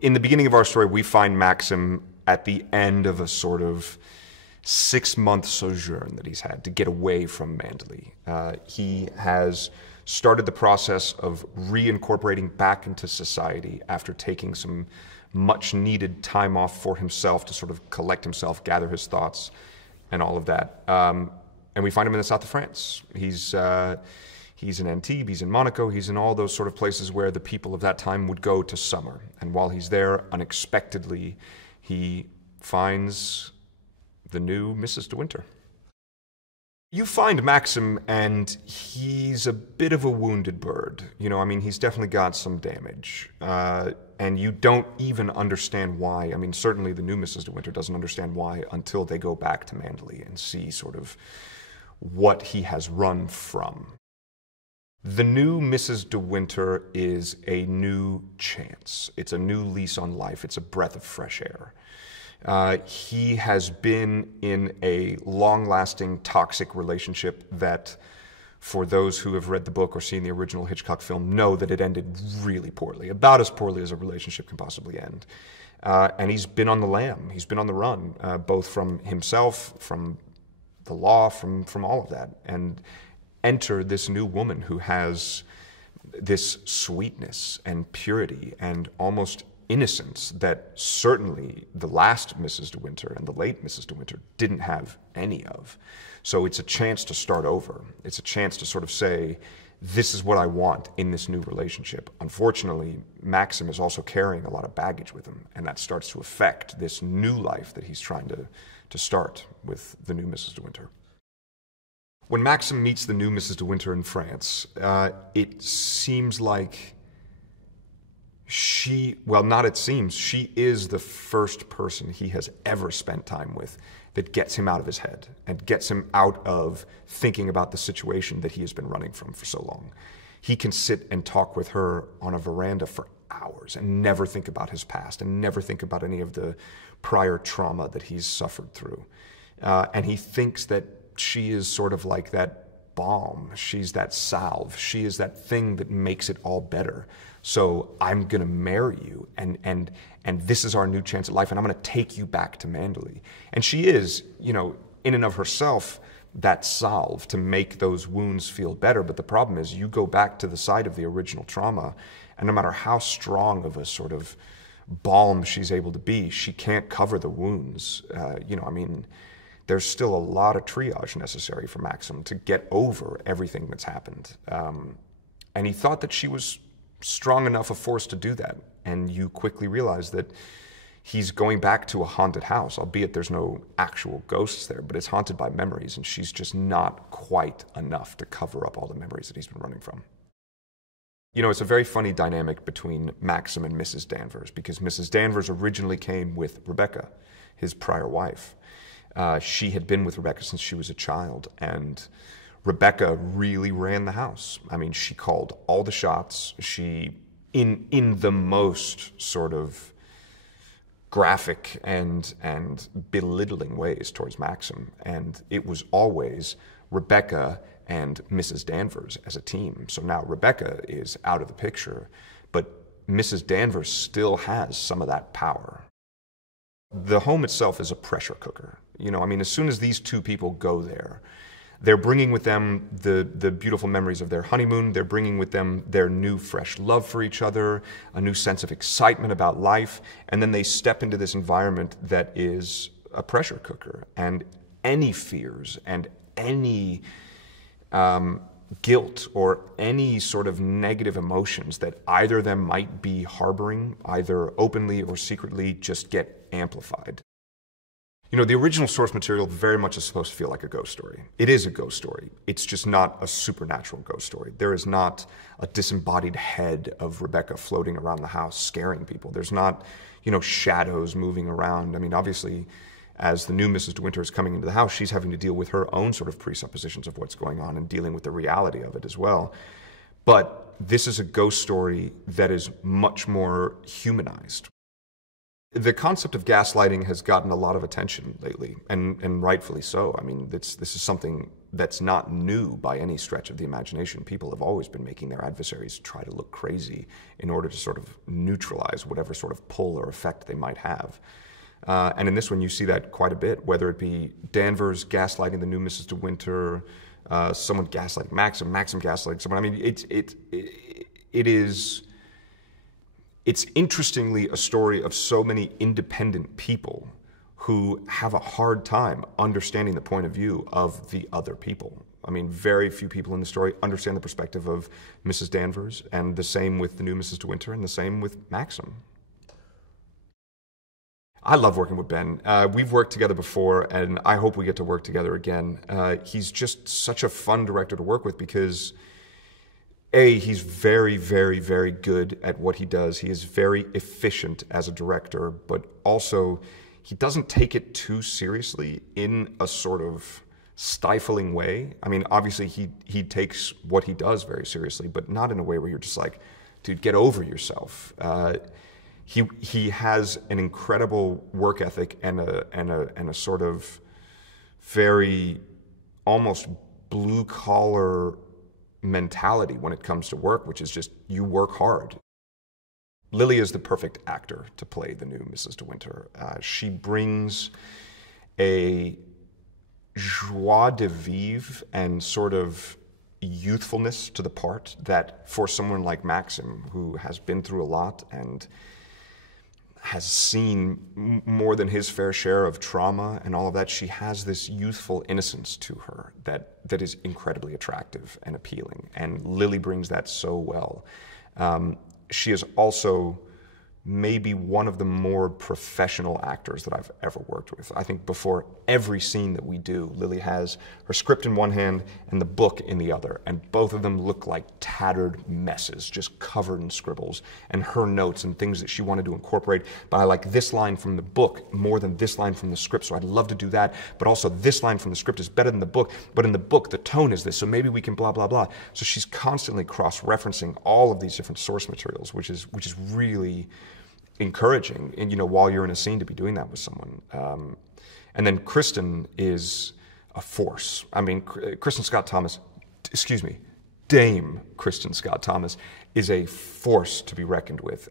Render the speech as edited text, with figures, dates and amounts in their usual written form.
In the beginning of our story, we find Maxim at the end of a sort of 6-month sojourn that he's had to get away from Manderley. He has started the process of reincorporating back into society after taking some much needed time off for himself to sort of collect himself, gather his thoughts, and all of that. And we find him in the south of France. He's in Antibes, he's in Monaco, he's in all those sort of places where the people of that time would go to summer. And while he's there, unexpectedly, he finds the new Mrs. de Winter. You find Maxim, and he's a bit of a wounded bird. You know, I mean, he's definitely got some damage. And you don't even understand why. I mean, certainly the new Mrs. de Winter doesn't understand why until they go back to Manderley and see sort of what he has run from. The new Mrs. de Winter is a new chance. It's a new lease on life. It's a breath of fresh air. He has been in a long-lasting, toxic relationship that, for those who have read the book or seen the original Hitchcock film, know that it ended really poorly, about as poorly as a relationship can possibly end. And he's been on the lam. He's been on the run, both from himself, from the law, from all of that. And enter this new woman who has this sweetness and purity and almost innocence that certainly the last Mrs. de Winter and the late Mrs. de Winter didn't have any of. So it's a chance to start over. It's a chance to sort of say, this is what I want in this new relationship. Unfortunately, Maxim is also carrying a lot of baggage with him, and that starts to affect this new life that he's trying to start with the new Mrs. de Winter. When Maxim meets the new Mrs. de Winter in France, it seems like she is the first person he has ever spent time with that gets him out of his head and gets him out of thinking about the situation that he has been running from for so long. He can sit and talk with her on a veranda for hours and never think about his past and never think about any of the prior trauma that he's suffered through. And he thinks that she is sort of like that balm. She's that salve. She is that thing that makes it all better. So I'm going to marry you, and this is our new chance at life, and I'm going to take you back to Manderley. And she is, you know, in and of herself, that salve to make those wounds feel better. But the problem is you go back to the site of the original trauma, and no matter how strong of a sort of balm she's able to be, she can't cover the wounds. You know, I mean, there's still a lot of triage necessary for Maxim to get over everything that's happened. And he thought that she was strong enough a force to do that. And you quickly realize that he's going back to a haunted house, albeit there's no actual ghosts there, but it's haunted by memories, and she's just not quite enough to cover up all the memories that he's been running from. You know, it's a very funny dynamic between Maxim and Mrs. Danvers, because Mrs. Danvers originally came with Rebecca, his prior wife. She had been with Rebecca since she was a child, and Rebecca really ran the house. I mean, she called all the shots. She, in the most sort of graphic and belittling ways towards Maxim, and it was always Rebecca and Mrs. Danvers as a team. So now Rebecca is out of the picture, but Mrs. Danvers still has some of that power. The home itself is a pressure cooker. You know, I mean, as soon as these two people go there, they're bringing with them the beautiful memories of their honeymoon. They're bringing with them their new, fresh love for each other, a new sense of excitement about life, and then they step into this environment that is a pressure cooker. And any fears and any guilt or any sort of negative emotions that either of them might be harboring, either openly or secretly, just get amplified. You know, the original source material very much is supposed to feel like a ghost story. It is a ghost story. It's just not a supernatural ghost story. There is not a disembodied head of Rebecca floating around the house scaring people. There's not, you know, shadows moving around. I mean, obviously, as the new Mrs. de Winter is coming into the house, she's having to deal with her own sort of presuppositions of what's going on and dealing with the reality of it as well. But this is a ghost story that is much more humanized. The concept of gaslighting has gotten a lot of attention lately, and rightfully so. I mean, this is something that's not new by any stretch of the imagination. People have always been making their adversaries try to look crazy in order to sort of neutralize whatever sort of pull or effect they might have. And in this one, you see that quite a bit, whether it be Danvers gaslighting the new Mrs. de Winter, someone gaslighting Maxim gaslighting someone. I mean, it's interestingly a story of so many independent people who have a hard time understanding the point of view of the other people. I mean, very few people in the story understand the perspective of Mrs. Danvers, and the same with the new Mrs. de Winter, and the same with Maxim. I love working with Ben. We've worked together before, and I hope we get to work together again. He's just such a fun director to work with because, A, he's very, very, very good at what he does. He is very efficient as a director, but also he doesn't take it too seriously in a sort of stifling way. I mean, obviously he takes what he does very seriously, but not in a way where you're just like, dude, get over yourself. He has an incredible work ethic and a sort of very almost blue collar mentality when it comes to work, which is just you work hard. Lily is the perfect actor to play the new Mrs. de Winter. She brings a joie de vivre and sort of youthfulness to the part that for someone like Maxim, who has been through a lot and has seen more than his fair share of trauma and all of that, she has this youthful innocence to her that is incredibly attractive and appealing. And Lily brings that so well. She is also maybe one of the more professional actors that I've ever worked with. I think before every scene that we do, Lily has her script in one hand and the book in the other, and both of them look like tattered messes, just covered in scribbles, and her notes and things that she wanted to incorporate. But I like this line from the book more than this line from the script, so I'd love to do that, but also this line from the script is better than the book, but in the book the tone is this, so maybe we can blah, blah, blah. So she's constantly cross-referencing all of these different source materials, which is really encouraging, and while you're in a scene, to be doing that with someone. And then Kristin is a force. I mean, Kristin Scott Thomas, Dame Kristin Scott Thomas is a force to be reckoned with.